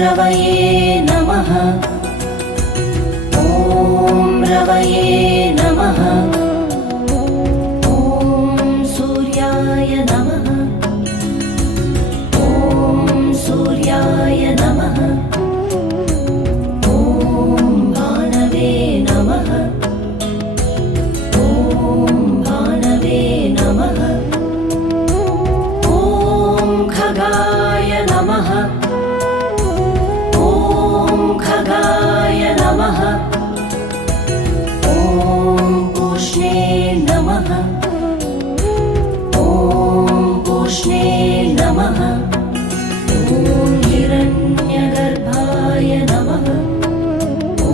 रवये नमः। ॐ रवये नमः। ॐ सूर्याय नमः। ॐ सूर्याय नमः। ॐ भानवे नमः। ॐ भानवे नमः। ॐ खगाय नमः। ॐ खगाय नमः। ॐ पूष्णे नमः। ॐ पूष्णे नमः। ॐ हिरण्यगर्भाय नमः। ॐ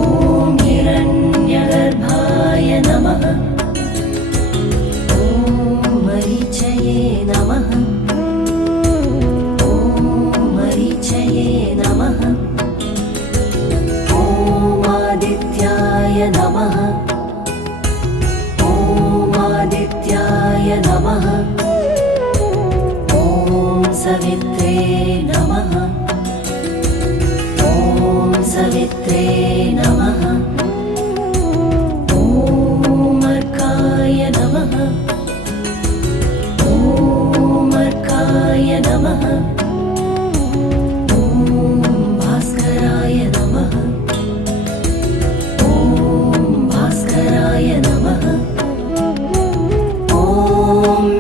हिरण्यगर्भाय नमः। ॐ मरीचये नमः। ॐ मरीचये नमः। ॐ आदित्याय नमः। ॐ आदित्याय नमः। ॐ सवित्रे नमः। ॐ सवित्रे नमः। ॐ अर्काय नमः। ॐ अर्काय नमः। ॐ भास्कराय नमः। ॐ भास्कराय नमः। ॐ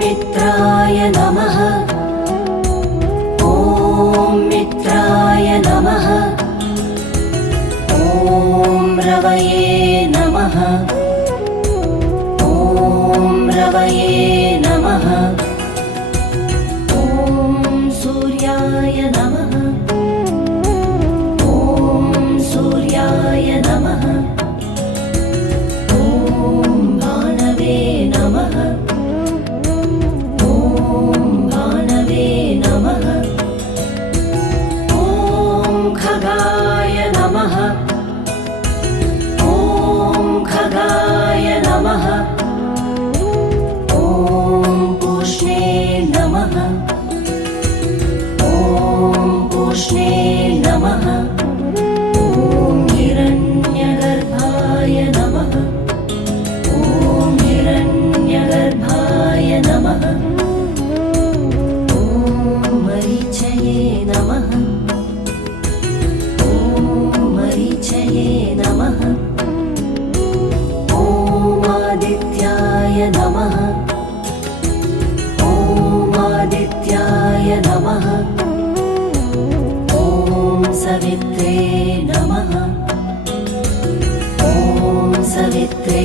मित्राय नमः। ॐ मित्राय नमः। ॐ रवये नमः। ॐ रवये नमः। ॐ सूर्याय नमः। ॐ सूर्याय नमः। ॐ भानवे नमः। ॐ भानवे नमः। ॐ खगाय नमः। ॐ खगाय नमः। ॐ पूष्णे नमः। ॐ पूष्णे नमः। ॐ हिरण्यगर्भाय नमः। ॐ हिरण्यगर्भाय नमः। ॐ मरीचये नमः। ॐ मरीचये नमः। ॐ आदित्याय नमः। ॐ आदित्याय नमः। ॐ सवित्रे नमः। ॐ सवित्रे